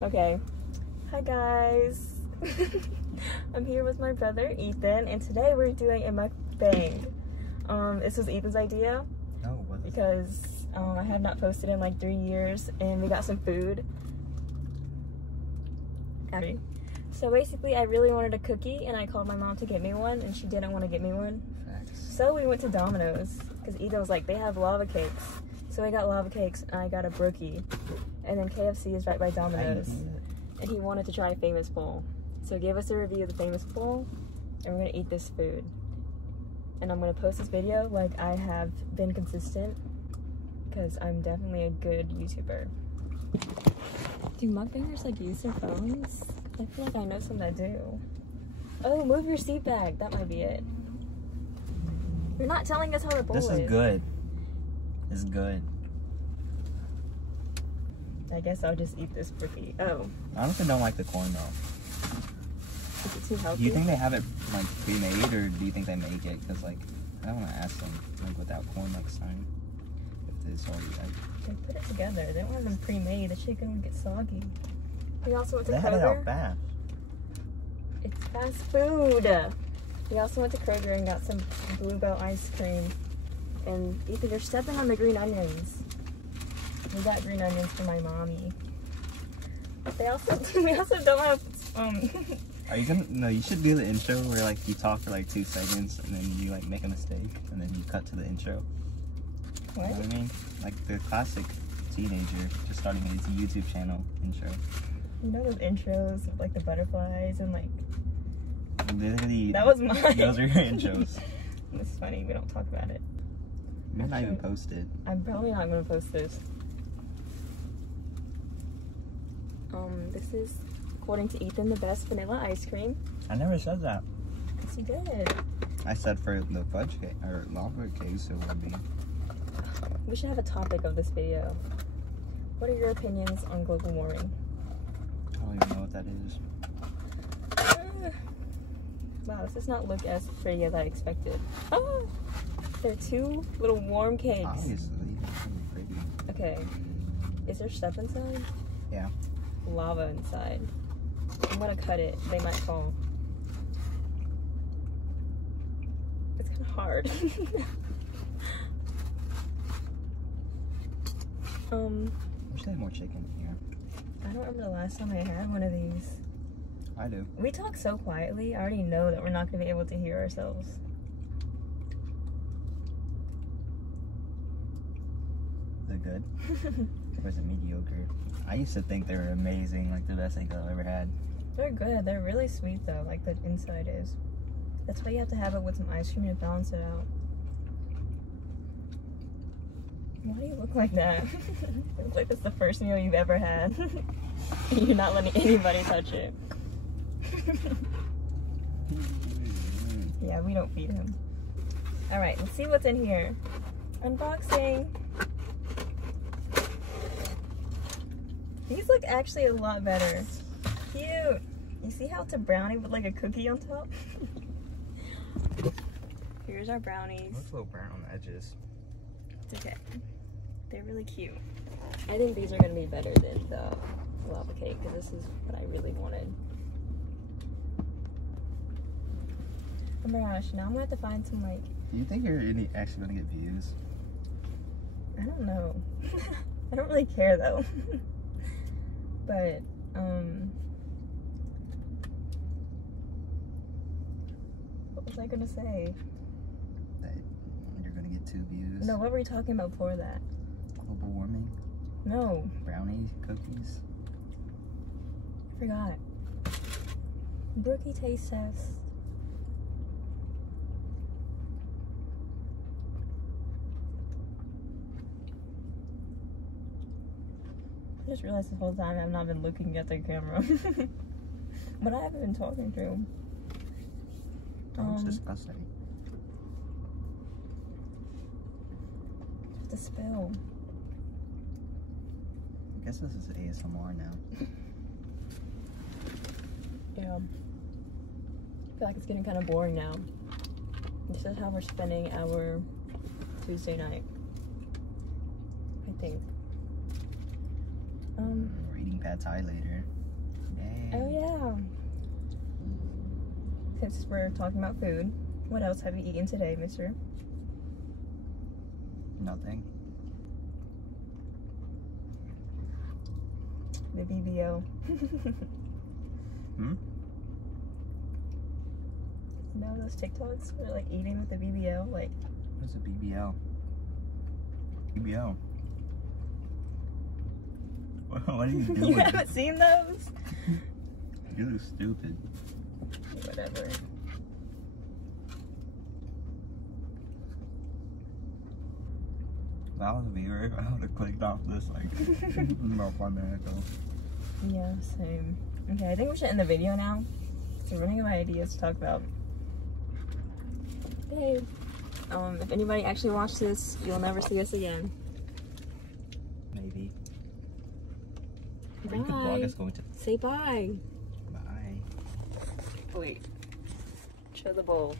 Okay, hi guys. I'm here with my brother Ethan, and today we're doing a mukbang. This was Ethan's idea. No, what? Because I had not posted in like 3 years, and we got some food. So basically, I really wanted a cookie, and I called my mom to get me one, and she didn't want to get me one. Facts. So we went to Domino's because Ethan was like, they have lava cakes. So I got lava cakes, and I got a brookie. And then KFC is right by Domino's. And he wanted to try Famous Bowl. So give us a review of the Famous Bowl, and we're gonna eat this food. And I'm gonna post this video like I have been consistent, because I'm definitely a good YouTuber. Do mukbangers like use their phones? I feel like I know some that do. Oh, move your seat back. That might be it. You're not telling us how the bowl is. This is good. It's good. I guess I'll just eat this brookie. Oh. I honestly don't like the corn though. Is it too healthy? Do you think they have it like pre-made, or do you think they make it? Because like, I don't want to ask them like without corn next time. If it's already like. They put it together. They don't have them pre-made. The chicken would get soggy. We also went to Kroger. They had it out fast. It's fast food. We also went to Kroger and got some Bluebell ice cream. And Ethan, you're stepping on the green onions. We got green onions for my mommy. They also we also don't have Are you gonna? No, you should do the intro where like you talk for like 2 seconds and then you like make a mistake and then you cut to the intro. What? You know what I mean? Like the classic teenager just starting his YouTube channel intro. You know those intros with like the butterflies and like. Literally. That was mine. Those are your intros. It's funny. We don't talk about it. You might not even post it. I'm probably not gonna post this. This is, according to Ethan, the best vanilla ice cream. I never said that. Yes, you did. I said for the fudge cake, or lava cake, so would be. We should have a topic of this video. What are your opinions on global warming? I don't even know what that is. Wow, this does not look as pretty as I expected. Oh, there are 2 little warm cakes. Obviously, it's really pretty. Okay, is there stuff inside? Yeah. Lava inside. I'm gonna cut it. They might fall. It's kind of hard. I wish they had more chicken here. I don't remember the last time I had one of these. I do. We talk so quietly. I already know that we're not gonna be able to hear ourselves. Is it good? Or is it mediocre? I used to think they were amazing, like the best thing I've ever had. They're good. They're really sweet though, like the inside is. That's why you have to have it with some ice cream to balance it out. Why do you look like that? It looks like it's the first meal you've ever had. You're not letting anybody touch it. Yeah, we don't feed him. Alright, let's see what's in here. Unboxing. These look actually a lot better. Cute. You see how it's a brownie with like a cookie on top? Here's our brownies. Looks a little brown on the edges. It's okay. They're really cute. I think these are going to be better than the lava cake, because this is what I really wanted. Oh my gosh, now I'm going to have to find some like... Do you think you're actually going to get views? I don't know. I don't really care though. But, what was I going to say? That you're going to get 2 views? No, what were we talking about before that? Global warming? No. Brownie cookies? I forgot. Brookie taste test. I just realized this whole time I've not been looking at the camera. But I haven't been talking to him. It's disgusting. The spill. I guess this is ASMR now. Yeah. I feel like it's getting kind of boring now. This is how we're spending our Tuesday night, I think. We're eating pad thai later. Dang. Oh yeah. Since we're talking about food, what else have you eaten today, mister? Nothing. The BBO. Hmm? You know those TikToks where like eating with the BBO? Like, What's a BBL? BBL. What are you doing? you haven't seen those? You look stupid. Whatever. If I was a viewer, I would have clicked off this like about 5 minutes ago. Yeah, same. Okay, I think we should end the video now. So we're running out of ideas to talk about. Hey, if anybody actually watched this, you'll never see us again. Maybe. Or you could Bye. vlog us going to. Say bye. Bye. Wait. Show the bowl.